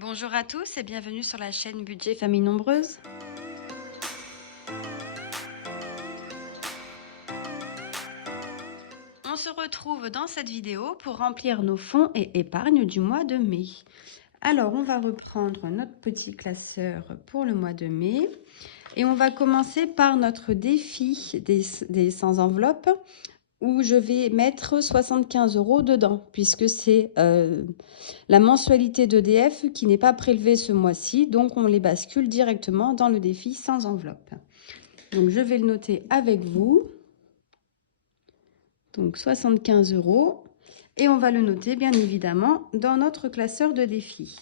Bonjour à tous et bienvenue sur la chaîne Budget Famille Nombreuse. On se retrouve dans cette vidéo pour remplir nos fonds et épargne du mois de mai. Alors, on va reprendre notre petit classeur pour le mois de mai et on va commencer par notre défi des sans enveloppe où je vais mettre 75 € dedans, puisque c'est la mensualité d'EDF qui n'est pas prélevée ce mois-ci, donc on les bascule directement dans le défi sans enveloppe. Donc je vais le noter avec vous. Donc 75 €. Et on va le noter bien évidemment dans notre classeur de défi.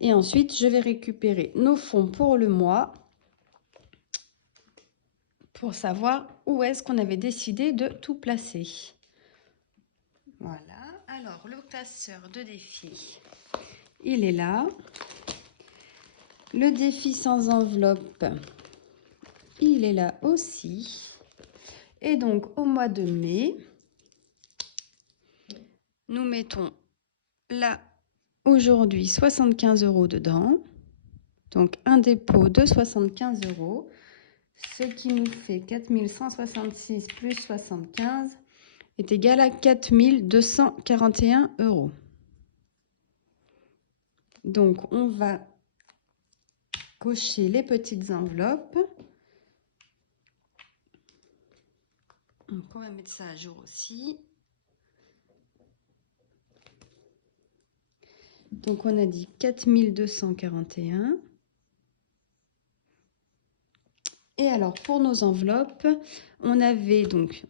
Et ensuite, je vais récupérer nos fonds pour le mois pour savoir où est-ce qu'on avait décidé de tout placer. Voilà. Alors, le classeur de défi, il est là. Le défi sans enveloppe, il est là aussi. Et donc, au mois de mai, nous mettons là, aujourd'hui, 75 € dedans. Donc, un dépôt de 75 €, ce qui nous fait 4166 plus 75 est égal à 4241 €. Donc, on va cocher les petites enveloppes. Donc, on va mettre ça à jour aussi. Donc, on a dit 4241. Et alors, pour nos enveloppes, on avait donc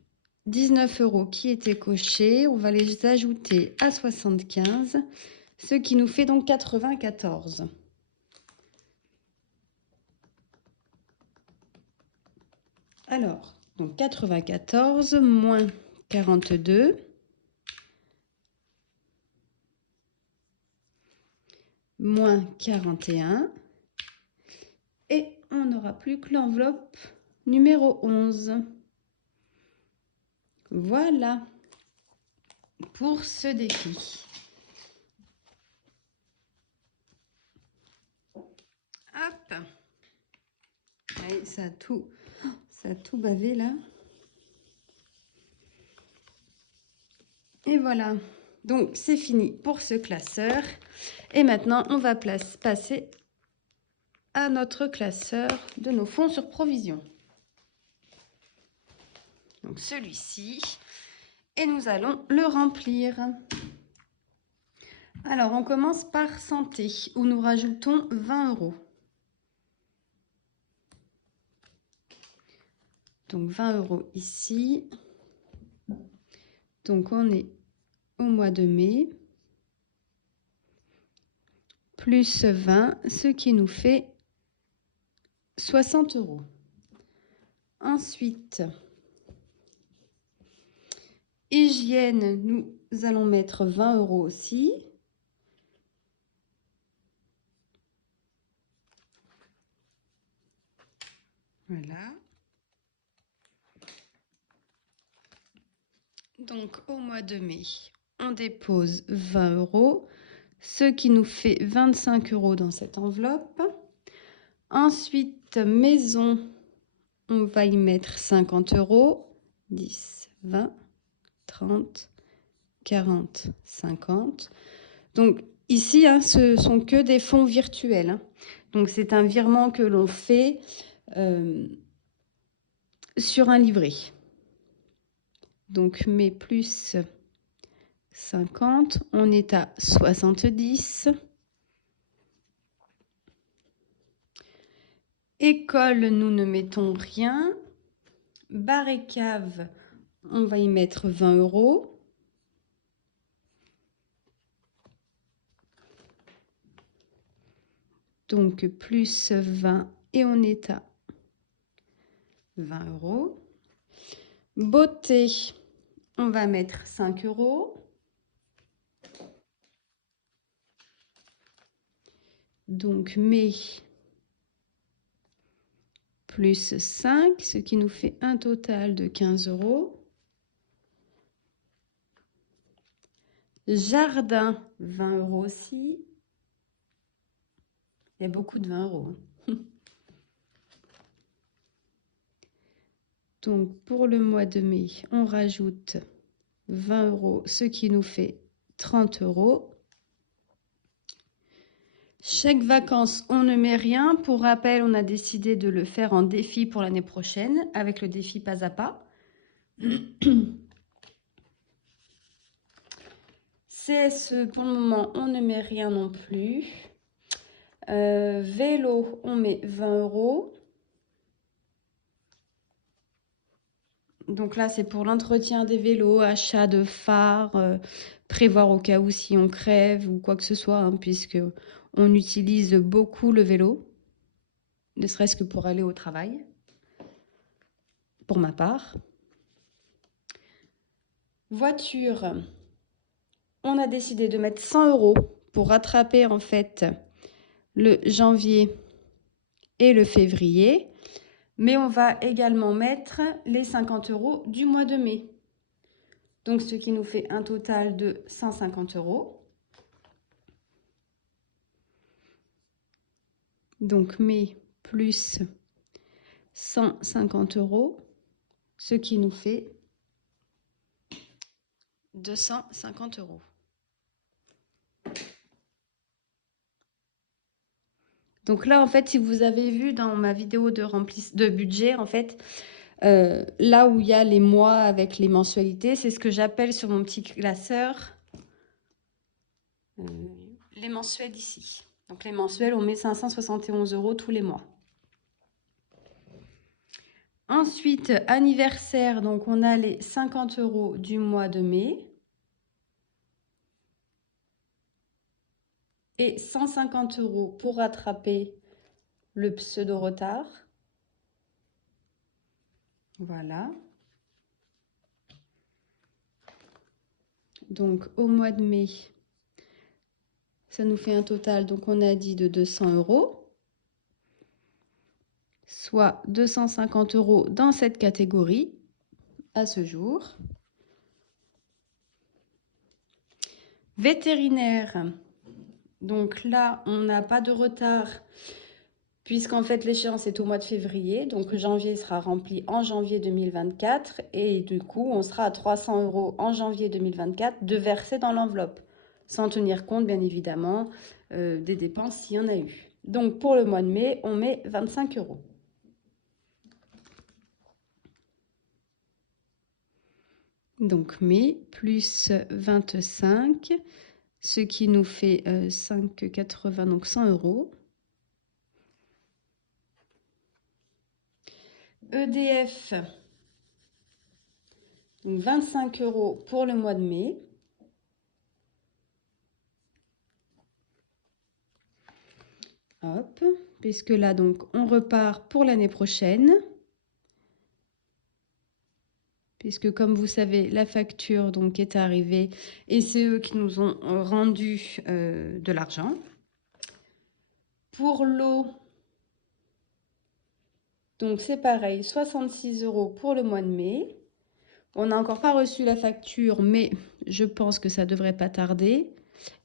19 € qui étaient cochés. On va les ajouter à 75, ce qui nous fait donc 94. Alors, donc 94 moins 42 moins 41. Et on n'aura plus que l'enveloppe numéro 11. Voilà pour ce défi. Hop. Allez, ça a tout bavé là. Et voilà. Donc, c'est fini pour ce classeur. Et maintenant, on va passer à notre classeur de nos fonds sur provision. Donc, celui-ci. Et nous allons le remplir. Alors, on commence par santé, où nous rajoutons 20 €. Donc, 20 € ici. Donc, on est au mois de mai. Plus 20, ce qui nous fait 60 €. Ensuite, hygiène, nous allons mettre 20 € aussi. Voilà. Donc, au mois de mai, on dépose 20 €, ce qui nous fait 25 € dans cette enveloppe. Ensuite, maison, on va y mettre 50 €. 10, 20, 30, 40, 50. Donc, ici, ce sont que des fonds virtuels. Donc, c'est un virement que l'on fait sur un livret. Donc, mais plus 50, on est à 70. École, nous ne mettons rien. Bar et cave, on va y mettre 20 €. Donc, plus 20 et on est à 20 €. Beauté, on va mettre 5 €. Donc, mai plus 5, ce qui nous fait un total de 15 €. Jardin, 20 € aussi. Il y a beaucoup de 20 €. Hein. Donc, pour le mois de mai, on rajoute 20 €, ce qui nous fait 30 €. Chaque vacances, on ne met rien. Pour rappel, on a décidé de le faire en défi pour l'année prochaine, avec le défi pas à pas. CSE, pour le moment, on ne met rien non plus. Vélo, on met 20 €. Donc là, c'est pour l'entretien des vélos, achat de phares, prévoir au cas où si on crève ou quoi que ce soit, hein, puisque on utilise beaucoup le vélo, ne serait-ce que pour aller au travail, pour ma part. Voiture, on a décidé de mettre 100 € pour rattraper en fait le janvier et le février. Mais on va également mettre les 50 € du mois de mai. Donc, ce qui nous fait un total de 150 €. Donc, mai plus 150 €, ce qui nous fait 250 €. Donc là, en fait, si vous avez vu dans ma vidéo de budget, en fait, là où il y a les mois avec les mensualités, c'est ce que j'appelle sur mon petit classeur les mensuels ici. Donc les mensuels, on met 571 € tous les mois. Ensuite, anniversaire, donc on a les 50 € du mois de mai. Et 150 € pour rattraper le pseudo-retard. Voilà. Donc au mois de mai, ça nous fait un total, donc on a dit de 200 €. Soit 250 € dans cette catégorie à ce jour. Vétérinaire, donc là, on n'a pas de retard puisqu'en fait l'échéance est au mois de février. Donc janvier sera rempli en janvier 2024 et du coup, on sera à 300 € en janvier 2024 de verser dans l'enveloppe, sans tenir compte bien évidemment des dépenses s'il y en a eu. Donc pour le mois de mai, on met 25 €. Donc mai plus 25, ce qui nous fait 5,80, donc 100 €. EDF, donc 25 € pour le mois de mai. Hop, puisque là, donc, on repart pour l'année prochaine. Puisque comme vous savez, la facture donc est arrivée et c'est eux qui nous ont rendu de l'argent. Pour l'eau, donc c'est pareil, 66 € pour le mois de mai. On n'a encore pas reçu la facture, mais je pense que ça ne devrait pas tarder.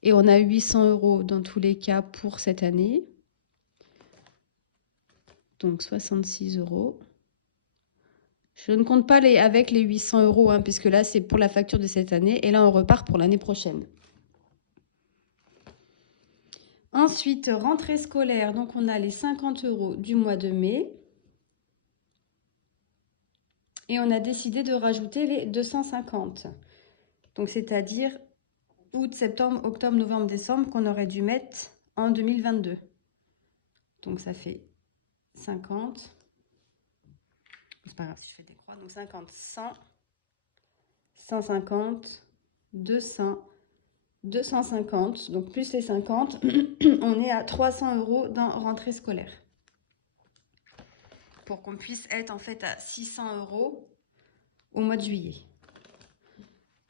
Et on a 800 € dans tous les cas pour cette année. Donc 66 €. Je ne compte pas avec les 800 €, hein, puisque là, c'est pour la facture de cette année. Et là, on repart pour l'année prochaine. Ensuite, rentrée scolaire. Donc, on a les 50 € du mois de mai. Et on a décidé de rajouter les 250. Donc, c'est-à-dire août, septembre, octobre, novembre, décembre qu'on aurait dû mettre en 2022. Donc, ça fait 50. C'est pas grave si je fais des croix. Donc, 50, 100, 150, 200, 250. Donc, plus les 50, on est à 300 € dans rentrée scolaire. Pour qu'on puisse être en fait à 600 € au mois de juillet.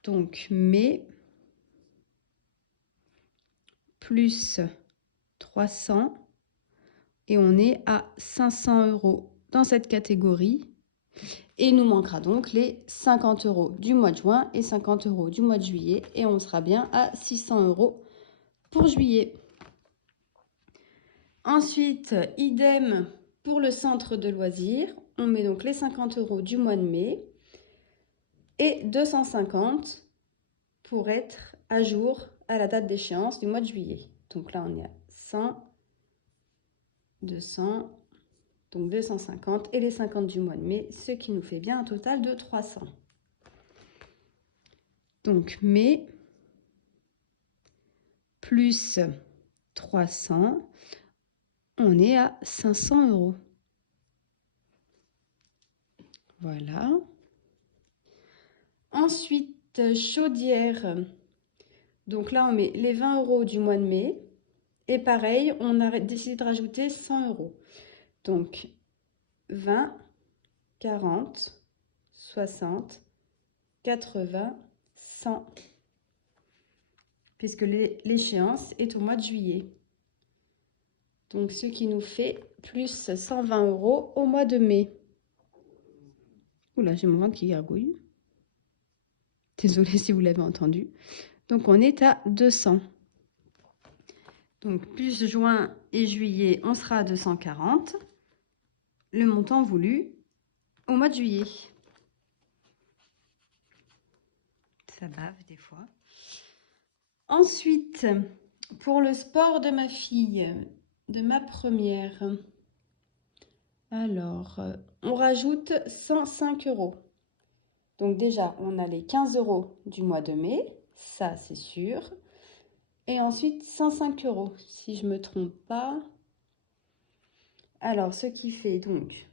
Donc, mai plus 300 et on est à 500 € dans cette catégorie. Et il nous manquera donc les 50 € du mois de juin et 50 € du mois de juillet. Et on sera bien à 600 € pour juillet. Ensuite, idem pour le centre de loisirs. On met donc les 50 € du mois de mai et 250 pour être à jour à la date d'échéance du mois de juillet. Donc là, on est à 100, 200, donc 250 et les 50 du mois de mai, ce qui nous fait bien un total de 300. Donc mai plus 300, on est à 500 €. Voilà. Ensuite, chaudière. Donc là, on met les 20 € du mois de mai. Et pareil, on a décidé de rajouter 100 €. Donc 20, 40, 60, 80, 100. Puisque l'échéance est au mois de juillet. Donc ce qui nous fait plus 120 € au mois de mai. Oula, j'ai mon ventre qui gargouille. Désolée si vous l'avez entendu. Donc on est à 200. Donc plus juin et juillet, on sera à 240. Le montant voulu au mois de juillet. Ça bave des fois. Ensuite, pour le sport de ma fille, de ma première, alors, on rajoute 105 €. Donc déjà, on a les 15 € du mois de mai, ça c'est sûr. Et ensuite, 105 €, si je ne me trompe pas. Alors, ce qui fait donc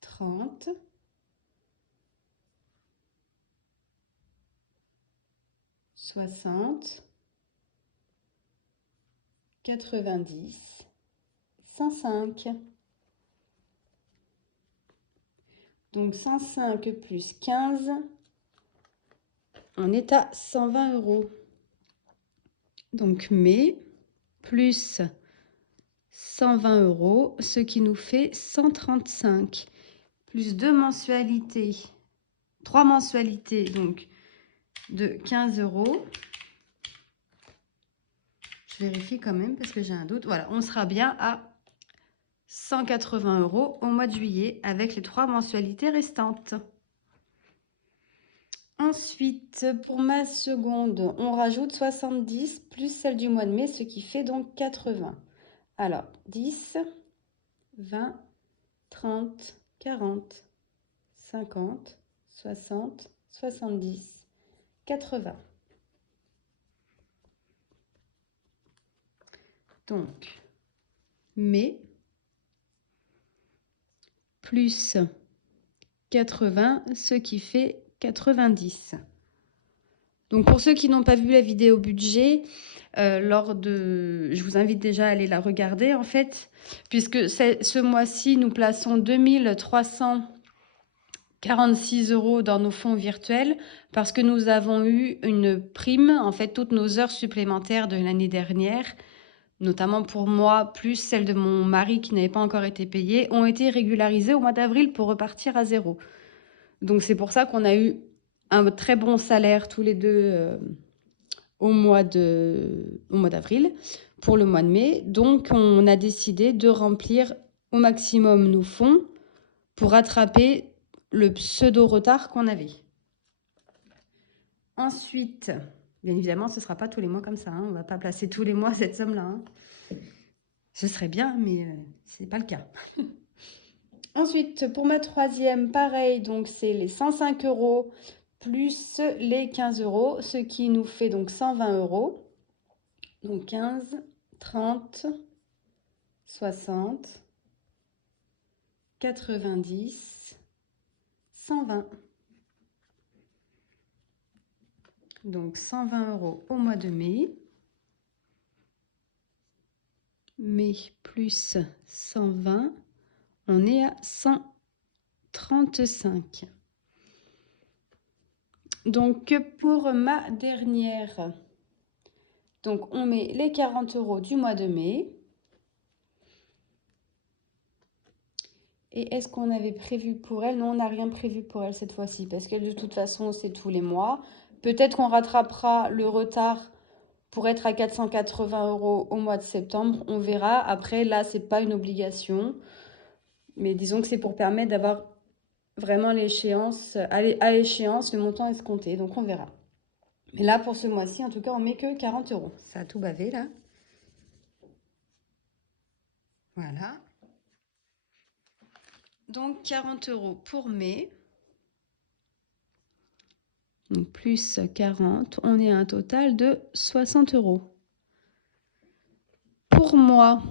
30, 60, 90, 105. Donc 105 plus 15, on est à 120 €. Donc mai plus 120 €, ce qui nous fait 135. Plus 2 mensualités, 3 mensualités donc de 15 €. Je vérifie quand même parce que j'ai un doute. Voilà, on sera bien à 180 € au mois de juillet avec les 3 mensualités restantes. Ensuite, pour ma seconde, on rajoute 70 plus celle du mois de mai, ce qui fait donc 80. Alors, 10, 20, 30, 40, 50, 60, 70, 80. Donc, mai plus 80, ce qui fait 90. Donc pour ceux qui n'ont pas vu la vidéo budget, je vous invite déjà à aller la regarder en fait, puisque ce mois-ci, nous plaçons 2346 € dans nos fonds virtuels parce que nous avons eu une prime, en fait toutes nos heures supplémentaires de l'année dernière, notamment pour moi, plus celles de mon mari qui n'avaient pas encore été payées, ont été régularisées au mois d'avril pour repartir à zéro. Donc c'est pour ça qu'on a eu un très bon salaire tous les deux au mois d'avril pour le mois de mai. Donc on a décidé de remplir au maximum nos fonds pour rattraper le pseudo-retard qu'on avait. Ensuite, bien évidemment, ce ne sera pas tous les mois comme ça. On ne va pas placer tous les mois cette somme-là. Ce serait bien, mais ce n'est pas le cas. Ensuite, pour ma troisième, pareil, donc c'est les 105 € plus les 15 €, ce qui nous fait donc 120 €. Donc 15, 30, 60, 90, 120. Donc 120 € au mois de mai. Mai plus 120, on est à 135. Donc pour ma dernière, donc on met les 40 € du mois de mai. Et est-ce qu'on avait prévu pour elle? Non, on n'a rien prévu pour elle cette fois-ci, parce que de toute façon, c'est tous les mois. Peut-être qu'on rattrapera le retard pour être à 480 € au mois de septembre. On verra. Après, là, c'est pas une obligation. Mais disons que c'est pour permettre d'avoir vraiment l'échéance, à l'échéance, le montant escompté. Donc, on verra. Mais là, pour ce mois-ci, en tout cas, on met que 40 €. Ça a tout bavé, là. Voilà. Donc, 40 € pour mai. Donc, plus 40, on est à un total de 60 €. Pour moi,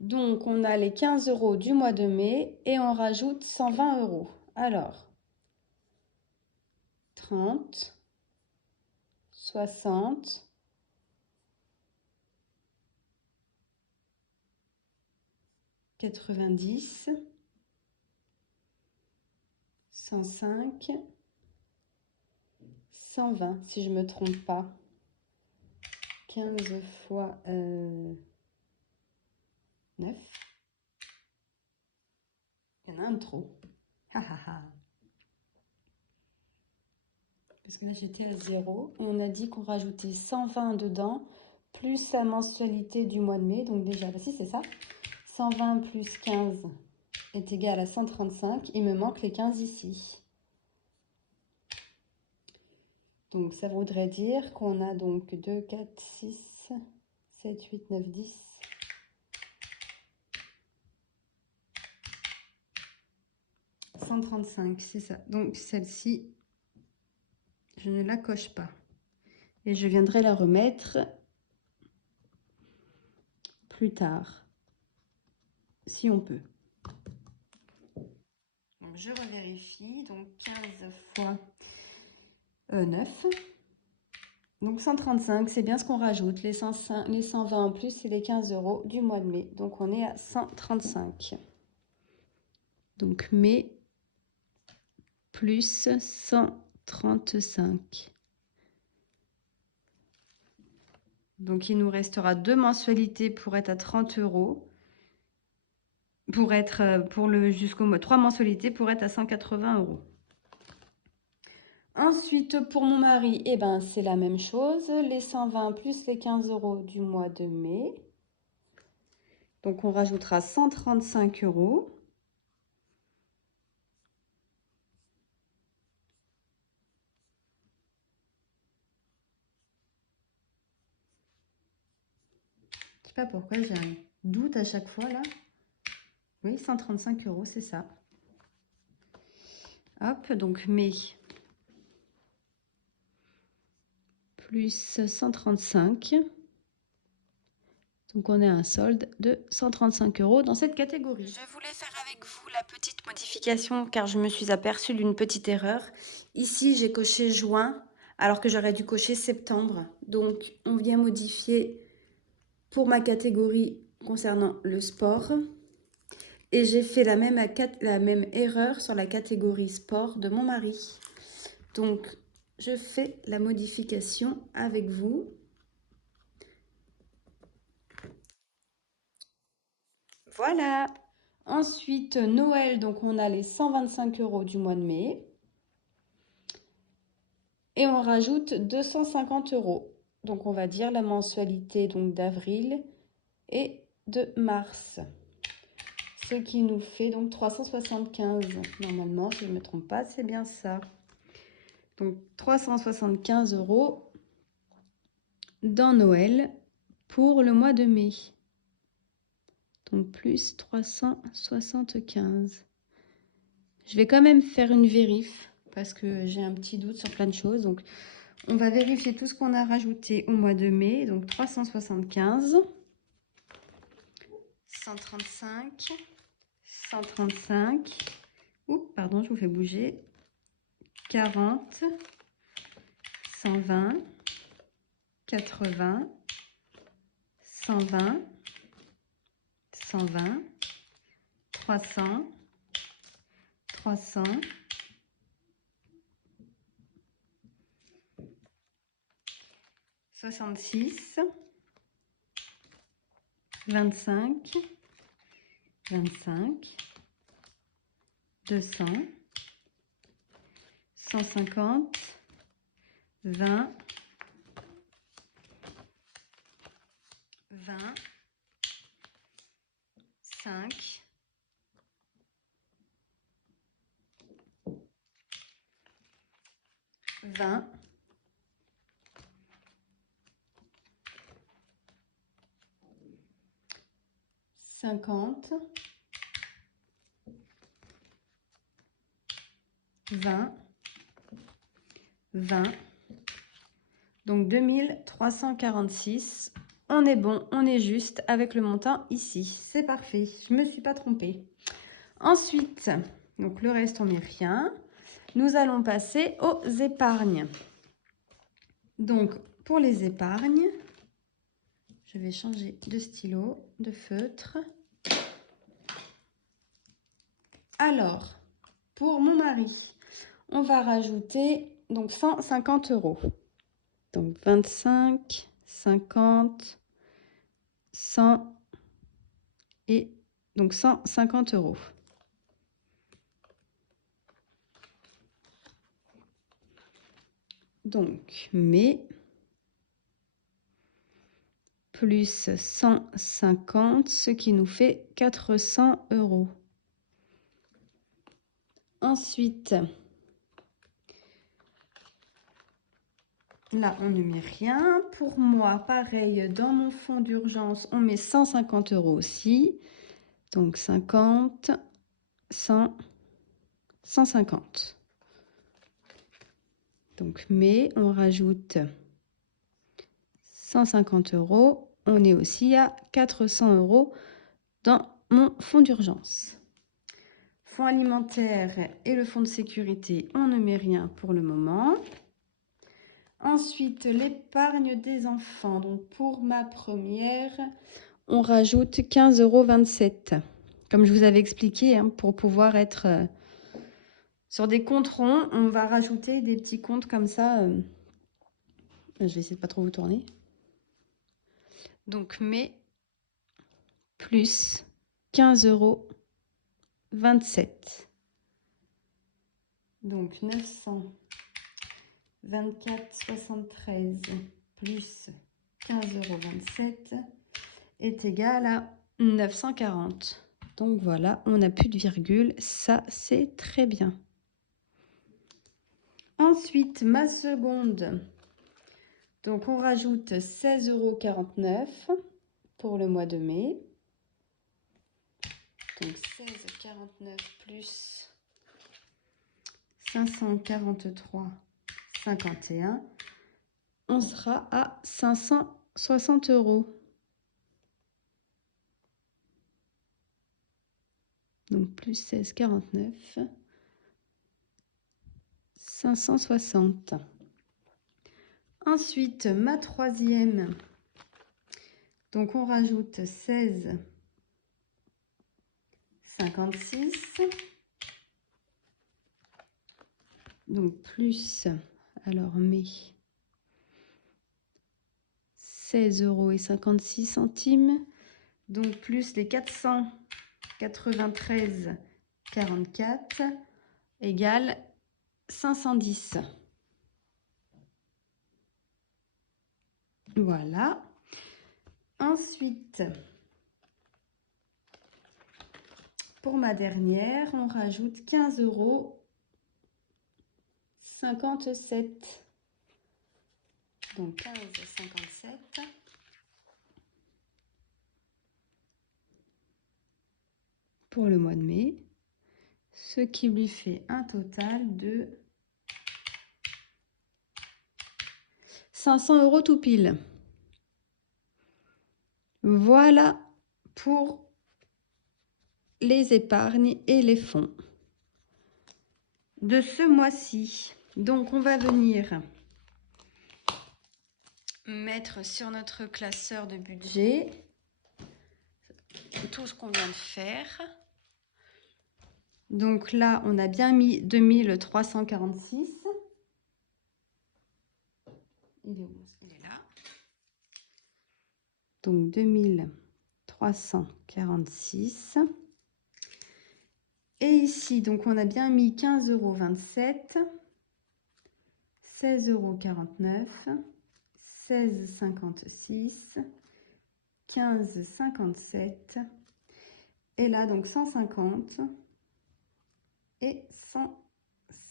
donc on a les 15 € du mois de mai et on rajoute 120 €. Alors, 30, 60, 90, 105, 120, si je ne me trompe pas. 15 fois 9. Il y en a un de trop. Ha, ha, ha. Parce que là, j'étais à 0. Et on a dit qu'on rajoutait 120 dedans, plus la mensualité du mois de mai. Donc déjà, bah si, c'est ça. 120 plus 15 est égal à 135. Il me manque les 15 ici. Donc, ça voudrait dire qu'on a donc 2, 4, 6, 7, 8, 9, 10. 135, c'est ça. Donc, celle-ci, je ne la coche pas. Et je viendrai la remettre plus tard, si on peut. Donc, je revérifie. Donc, 15 fois 9. Donc, 135, c'est bien ce qu'on rajoute. Les 120 en plus, c'est les 15 € du mois de mai. Donc, on est à 135. Donc, mai plus 135. Donc, il nous restera 2 mensualités pour être à 30 €. Pour être, jusqu'au mois, 3 mensualités pour être à 180 €. Ensuite, pour mon mari, eh ben, c'est la même chose. Les 120 plus les 15 € du mois de mai. Donc, on rajoutera 135 €. Je sais pas pourquoi j'ai un doute à chaque fois là. Oui, 135 €, c'est ça. Hop, donc mai plus 135. Donc on a un solde de 135 € dans cette catégorie. Je voulais faire avec vous la petite modification car je me suis aperçue d'une petite erreur. Ici, j'ai coché juin alors que j'aurais dû cocher septembre. Donc on vient modifier pour ma catégorie concernant le sport. Et j'ai fait la même erreur sur la catégorie sport de mon mari. Donc, je fais la modification avec vous. Voilà. Ensuite, Noël, donc on a les 125 € du mois de mai. Et on rajoute 250 €. Donc, on va dire la mensualité d'avril et de mars. Ce qui nous fait donc 375. Normalement, si je ne me trompe pas, c'est bien ça. Donc 375 € dans Noël pour le mois de mai. Donc plus 375. Je vais quand même faire une vérif parce que j'ai un petit doute sur plein de choses. Donc on va vérifier tout ce qu'on a rajouté au mois de mai. Donc 375, 135, 135. Oups, pardon, je vous fais bouger. 40, 120, 80, 120, 120, 300, 300, 66, 25, 25, 200, 150, 20, 20, 5, 20, 50, 20, 20. Donc 2346. On est bon, on est juste avec le montant ici. C'est parfait, je ne me suis pas trompée. Ensuite, donc le reste, on met rien. Nous allons passer aux épargnes. Donc, pour les épargnes, je vais changer de stylo, de feutre. Alors, pour mon mari, on va rajouter donc 150 euros. Donc 25, 50, 100 et donc 150 euros. Donc, mais plus 150, ce qui nous fait 400 euros. Ensuite, là, on ne met rien. Pour moi, pareil, dans mon fonds d'urgence, on met 150 euros aussi. Donc, 50, 100, 150. Donc, mais on rajoute 150 euros. On est aussi à 400 euros dans mon fonds d'urgence. Fonds alimentaire et le fonds de sécurité, on ne met rien pour le moment. Ensuite, l'épargne des enfants. Donc, pour ma première, on rajoute 15,27 €. Comme je vous avais expliqué, hein, pour pouvoir être sur des comptes ronds, on va rajouter des petits comptes comme ça. Je vais essayer de pas trop vous tourner. Donc, mais plus 15,27 €. Donc, 924,73 plus 15,27 € est égal à 940. Donc voilà, on n'a plus de virgule, ça c'est très bien. Ensuite, ma seconde, donc on rajoute 16,49 € pour le mois de mai. Donc 16,49 plus 543,51, on sera à 560 euros. Donc plus 16,49, 560. Ensuite, ma troisième, donc on rajoute 16,56. Donc plus, alors mai, 16,56 €. Donc plus les 493,44 égale 510. Voilà. Ensuite, pour ma dernière, on rajoute 15,57 €. Donc 15,57 pour le mois de mai, ce qui lui fait un total de 500 € tout pile. Voilà pour les épargnes et les fonds de ce mois-ci. Donc, on va venir mettre sur notre classeur de budget tout ce qu'on vient de faire. Donc là, on a bien mis 2346. Il est où? Il est là. Donc 2346. Et ici, donc on a bien mis 15,27 €, 16,49 €, 16,56 15,57. Et là, donc 150 et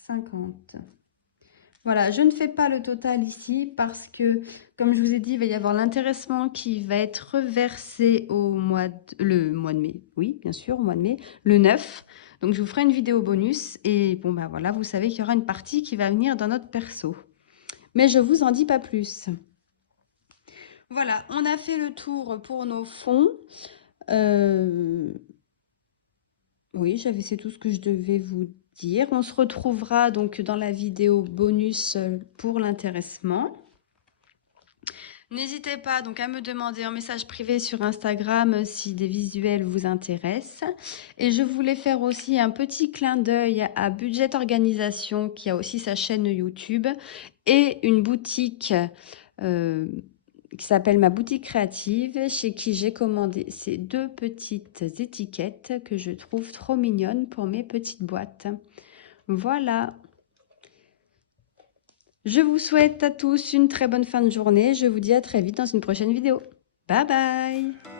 150. Voilà, je ne fais pas le total ici parce que, comme je vous ai dit, il va y avoir l'intéressement qui va être versé le mois de mai. Oui, bien sûr, au mois de mai, le 9. Donc, je vous ferai une vidéo bonus. Et bon, ben voilà, vous savez qu'il y aura une partie qui va venir dans notre perso. Mais je vous en dis pas plus. Voilà, on a fait le tour pour nos fonds. Oui, c'est tout ce que je devais vous dire. On se retrouvera donc dans la vidéo bonus pour l'intéressement. N'hésitez pas donc à me demander en message privé sur Instagram si des visuels vous intéressent. Et je voulais faire aussi un petit clin d'œil à Budget Organisation qui a aussi sa chaîne YouTube et une boutique qui s'appelle Ma Boutique Créative, chez qui j'ai commandé ces deux petites étiquettes que je trouve trop mignonnes pour mes petites boîtes. Voilà. Je vous souhaite à tous une très bonne fin de journée. Je vous dis à très vite dans une prochaine vidéo. Bye bye!